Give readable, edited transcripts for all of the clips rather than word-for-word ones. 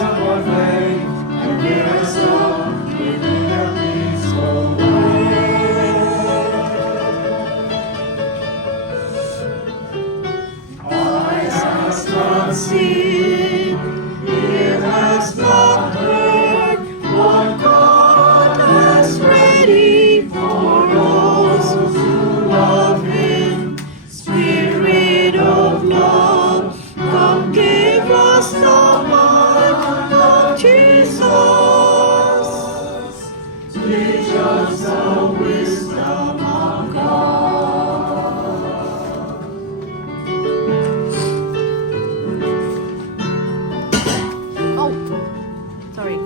of our faith, and give us all within a peaceful way. Eyes has not seen, ear has not heard, what God has ready for those who love Him. Spirit of love, come give us the mind of Jesus. Teach us the wisdom of God. Oh, sorry.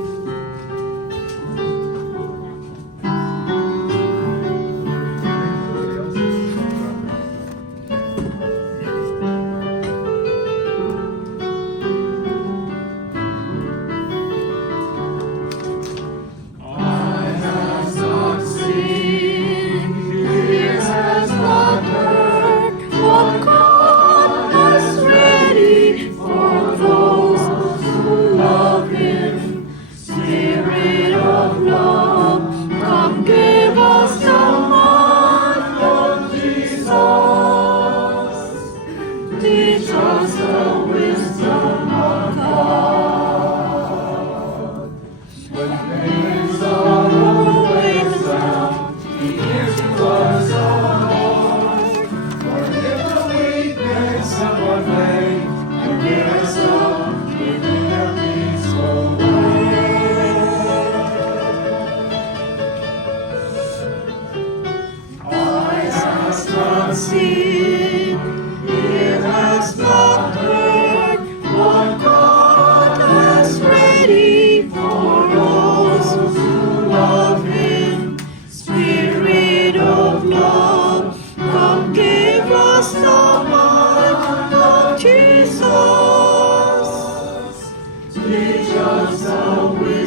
Eye has not seen, ear has not heard, what God has ready for those who love Him. Spirit of love, come give us the mind of Jesus. Teach us the wisdom of God. When pains are always down, He hears to us, O Lord. Forgive the weakness of our faith, and give us all within a peaceful way. Eyes has not seen, ear has not heard, what God has ready for those who love Him. Spirit of love, come give us the mind of Jesus. Teach us the wisdom